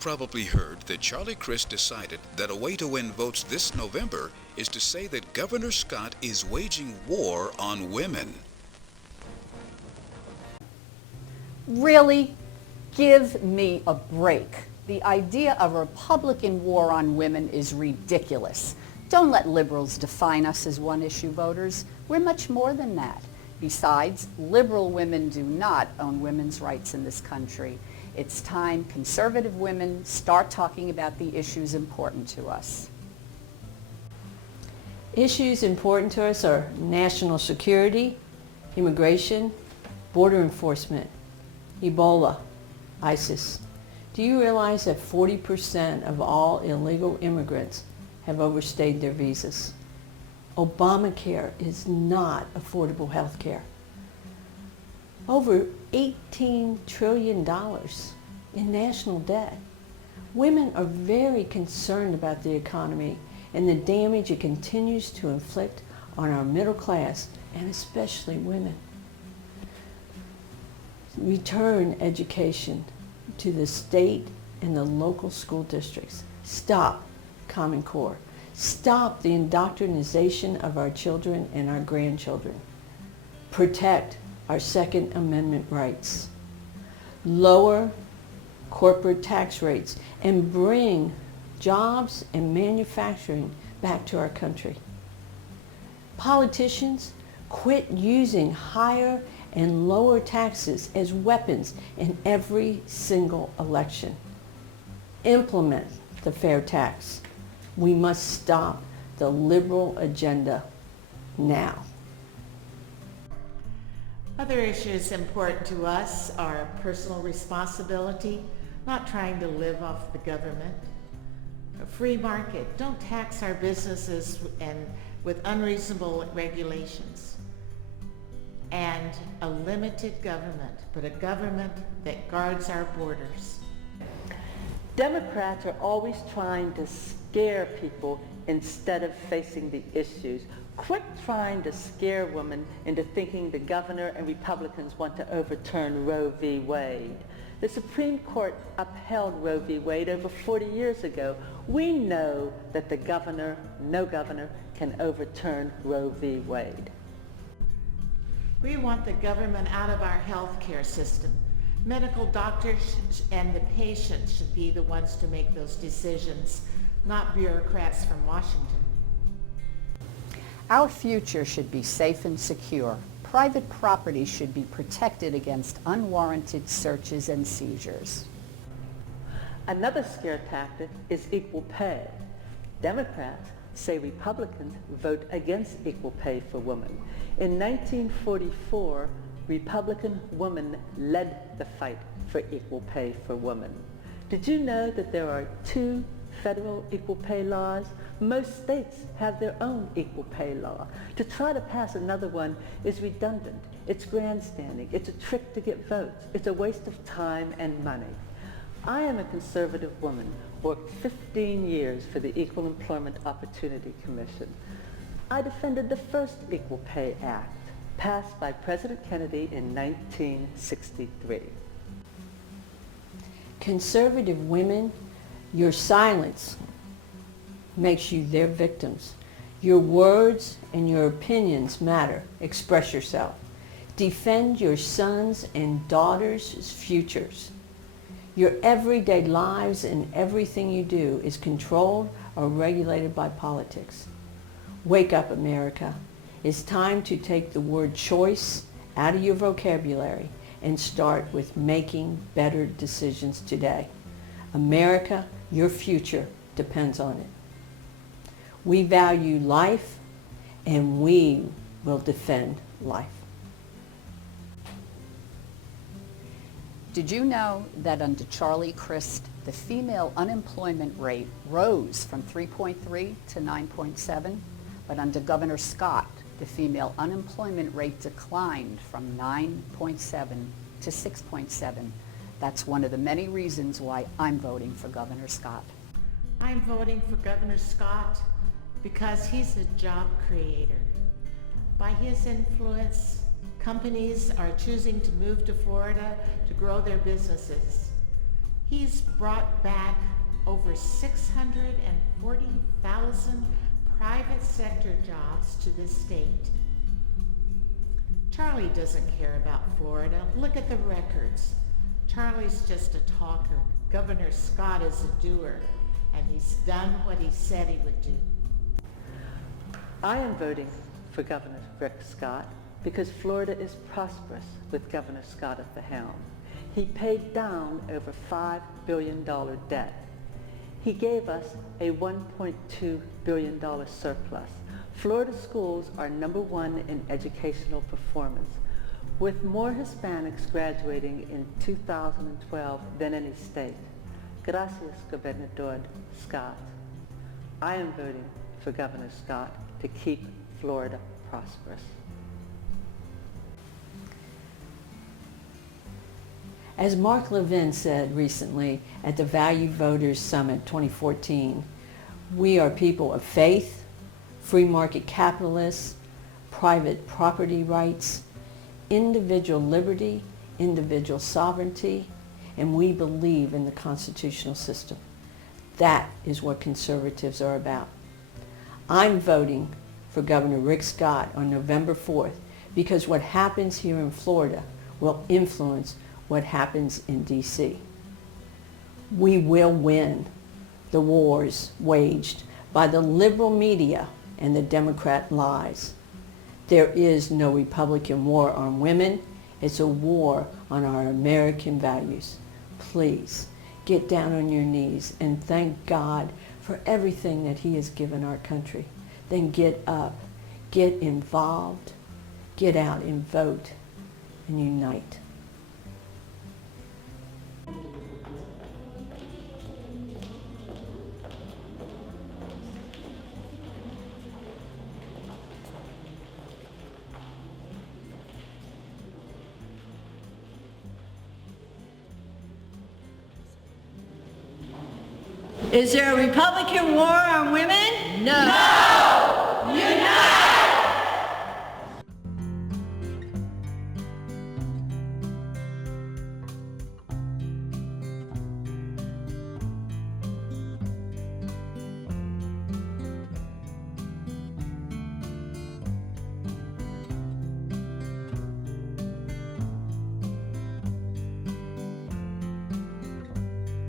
probably heard that Charlie Crist decided that a way to win votes this November is to say that Governor Scott is waging war on women. Really? Give me a break. The idea of a Republican war on women is ridiculous. Don't let liberals define us as one-issue voters. We're much more than that. Besides, liberal women do not own women's rights in this country. It's time conservative women start talking about the issues important to us. Issues important to us are national security, immigration, border enforcement, Ebola, ISIS. Do you realize that 40% of all illegal immigrants have overstayed their visas? Obamacare is not affordable health care. Over $18 trillion in national debt. Women are very concerned about the economy and the damage it continues to inflict on our middle class and especially women. Return education to the state and the local school districts. Stop Common Core. Stop the indoctrination of our children and our grandchildren. Protect our Second Amendment rights. Lower corporate tax rates and bring jobs and manufacturing back to our country. Politicians, quit using higher and lower taxes as weapons in every single election. Implement the fair tax. We must stop the liberal agenda now. Other issues important to us are personal responsibility, not trying to live off the government. A free market, don't tax our businesses and with unreasonable regulations. And a limited government, but a government that guards our borders. Democrats are always trying to scare people instead of facing the issues. Quit trying to scare women into thinking the governor and Republicans want to overturn Roe v. Wade. The Supreme Court upheld Roe v. Wade over 40 years ago. We know that the governor, no governor, can overturn Roe v. Wade. We want the government out of our health care system. Medical doctors and the patients should be the ones to make those decisions, not bureaucrats from Washington. Our future should be safe and secure. Private property should be protected against unwarranted searches and seizures. Another scare tactic is equal pay. Democrats say Republicans vote against equal pay for women. In 1944, Republican women led the fight for equal pay for women. Did you know that there are 2 federal equal pay laws? Most states have their own equal pay law. To try to pass another one is redundant. It's grandstanding. It's a trick to get votes. It's a waste of time and money. I am a conservative woman, worked 15 years for the Equal Employment Opportunity Commission. I defended the first Equal Pay Act, passed by President Kennedy in 1963. Conservative women, your silence makes you their victims. Your words and your opinions matter. Express yourself. Defend your sons' and daughters' futures. Your everyday lives and everything you do is controlled or regulated by politics. Wake up, America. It's time to take the word choice out of your vocabulary and start with making better decisions today. America, your future depends on it. We value life, and we will defend life. Did you know that under Charlie Crist, the female unemployment rate rose from 3.3 to 9.7, but under Governor Scott, the female unemployment rate declined from 9.7 to 6.7. That's one of the many reasons why I'm voting for Governor Scott. I'm voting for Governor Scott because he's a job creator. By his influence, companies are choosing to move to Florida to grow their businesses. He's brought back over 640,000 private sector jobs to the state. Charlie doesn't care about Florida. Look at the records. Charlie's just a talker. Governor Scott is a doer, and he's done what he said he would do. I am voting for Governor Rick Scott because Florida is prosperous with Governor Scott at the helm. He paid down over $5 billion debt. He gave us a $1.2 billion surplus. Florida schools are #1 in educational performance, with more Hispanics graduating in 2012 than any state. Gracias, Gobernador Scott. I am voting for Governor Scott to keep Florida prosperous. As Mark Levin said recently at the Value Voters Summit 2014, we are people of faith, free market capitalists, private property rights, individual liberty, individual sovereignty, and we believe in the constitutional system. That is what conservatives are about. I'm voting for Governor Rick Scott on November 4th because what happens here in Florida will influence what happens in D.C. We will win the wars waged by the liberal media and the Democrat lies. There is no Republican war on women. It's a war on our American values. Please get down on your knees and thank God for everything that he has given our country. Then get up, get involved, get out and vote, and unite. Is there a Republican war on women? No.